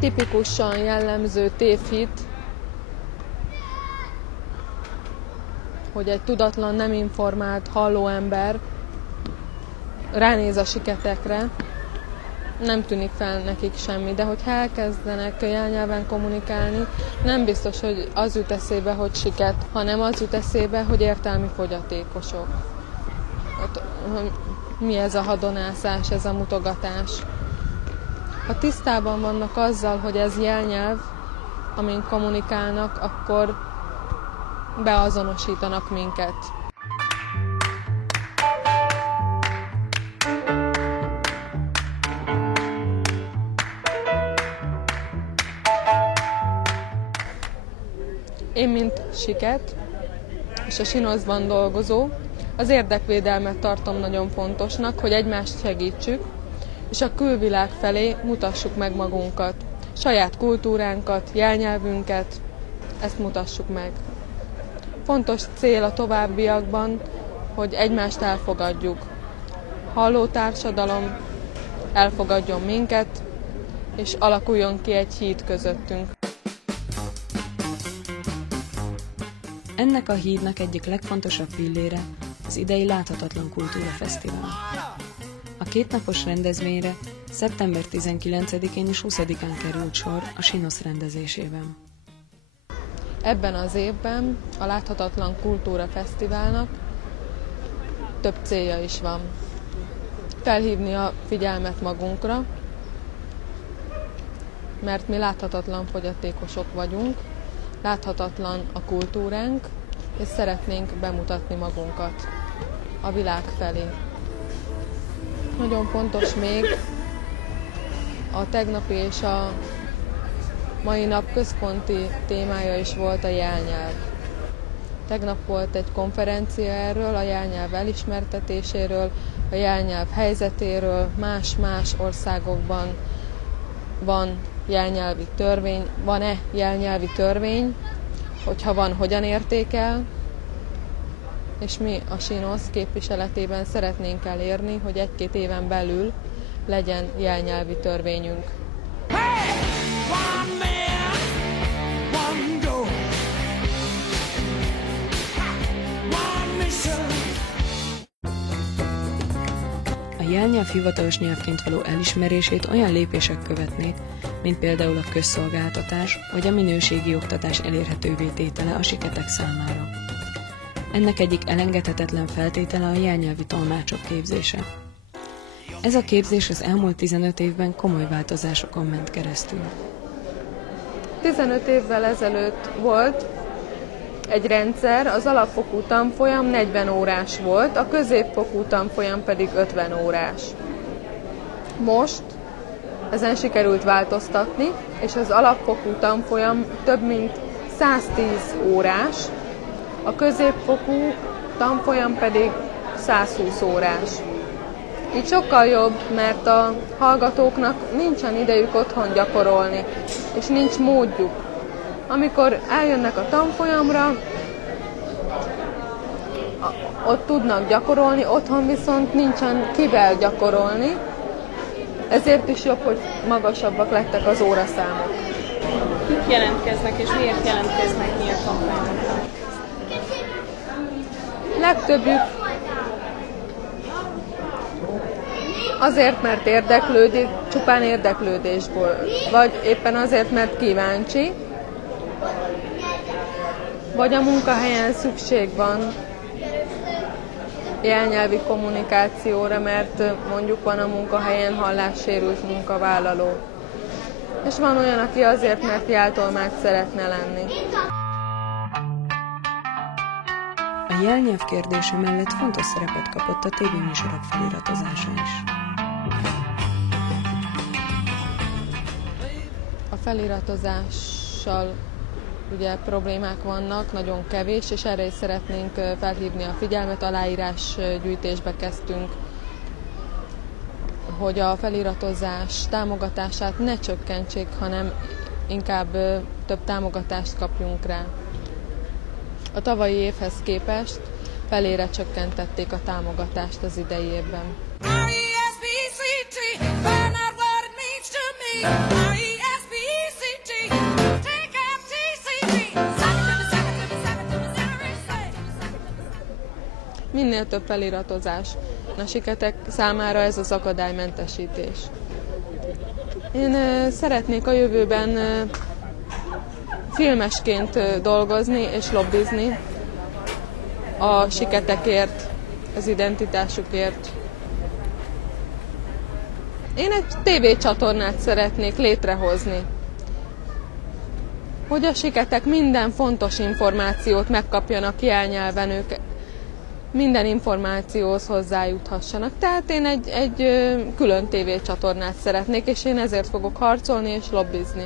tipikusan jellemző tévhit, hogy egy tudatlan, nem informált, halló ember ránéz a siketekre, nem tűnik fel nekik semmi, de hogyha elkezdenek jelnyelven kommunikálni, nem biztos, hogy az jut eszébe, hogy siket, hanem az jut eszébe, hogy értelmi fogyatékosok. Mi ez a hadonászás, ez a mutogatás? Ha tisztában vannak azzal, hogy ez jelnyelv, amin kommunikálnak, akkor beazonosítanak minket. Én, mint Siket, és a Sinoszban dolgozó, az érdekvédelmet tartom nagyon fontosnak, hogy egymást segítsük, és a külvilág felé mutassuk meg magunkat, saját kultúránkat, jelnyelvünket, ezt mutassuk meg. Fontos cél a továbbiakban, hogy egymást elfogadjuk. Halló társadalom elfogadjon minket, és alakuljon ki egy híd közöttünk. Ennek a hídnak egyik legfontosabb pillére az idei Láthatatlan Kultúra Fesztivál. A kétnapos rendezvényre szeptember 19-én és 20-án került sor a Sinosz rendezésében. Ebben az évben a Láthatatlan Kultúra Fesztiválnak több célja is van. Felhívni a figyelmet magunkra, mert mi láthatatlan fogyatékosok vagyunk, láthatatlan a kultúránk, és szeretnénk bemutatni magunkat a világ felé. Nagyon fontos még a tegnapi és a mai nap központi témája is volt a jelnyelv. Tegnap volt egy konferencia erről, a jelnyelv elismertetéséről, a jelnyelv helyzetéről, más-más országokban van jelnyelvi törvény, van-e jelnyelvi törvény, hogyha van, hogyan értékel, és mi a Sinosz képviseletében szeretnénk elérni, hogy 1-2 éven belül legyen jelnyelvi törvényünk. A jelnyelv hivatalos nyelvként való elismerését olyan lépések követnék, mint például a közszolgáltatás vagy a minőségi oktatás elérhetővé tétele a siketek számára. Ennek egyik elengedhetetlen feltétele a jelnyelvi tolmácsok képzése. Ez a képzés az elmúlt 15 évben komoly változásokon ment keresztül. 15 évvel ezelőtt volt egy rendszer, az alapfokú tanfolyam 40 órás volt, a középfokú tanfolyam pedig 50 órás. Most ezen sikerült változtatni, és az alapfokú tanfolyam több mint 110 órás, a középfokú tanfolyam pedig 120 órás. Így sokkal jobb, mert a hallgatóknak nincsen idejük otthon gyakorolni, és nincs módjuk. Amikor eljönnek a tanfolyamra, ott tudnak gyakorolni, otthon viszont nincsen kivel gyakorolni, ezért is jobb, hogy magasabbak lettek az óraszámok. Kik jelentkeznek, és miért jelentkeznek miért tanfolyamokra? Legtöbbjük azért, mert érdeklődik, csupán érdeklődésből, vagy éppen azért, mert kíváncsi, vagy a munkahelyen szükség van jelnyelvi kommunikációra, mert mondjuk van a munkahelyen hallássérült munkavállaló. És van olyan, aki azért, mert jeltolmács szeretne lenni. A jelnyelv kérdése mellett fontos szerepet kapott a tévéműsorok feliratozása is. A feliratozással ugye problémák vannak, nagyon kevés, és erre is szeretnénk felhívni a figyelmet, aláírásgyűjtésbe kezdtünk, hogy a feliratozás támogatását ne csökkentsék, hanem inkább több támogatást kapjunk rá. A tavalyi évhez képest felére csökkentették a támogatást az idei évben. minél több feliratozás. A siketek számára ez az akadálymentesítés. Én szeretnék a jövőben filmesként dolgozni és lobbizni a siketekért, az identitásukért. Én egy tévécsatornát szeretnék létrehozni, hogy a siketek minden fontos információt megkapjanak jelnyelven, ők minden információhoz hozzájuthassanak. Tehát én egy külön tévécsatornát szeretnék, és én ezért fogok harcolni és lobbizni.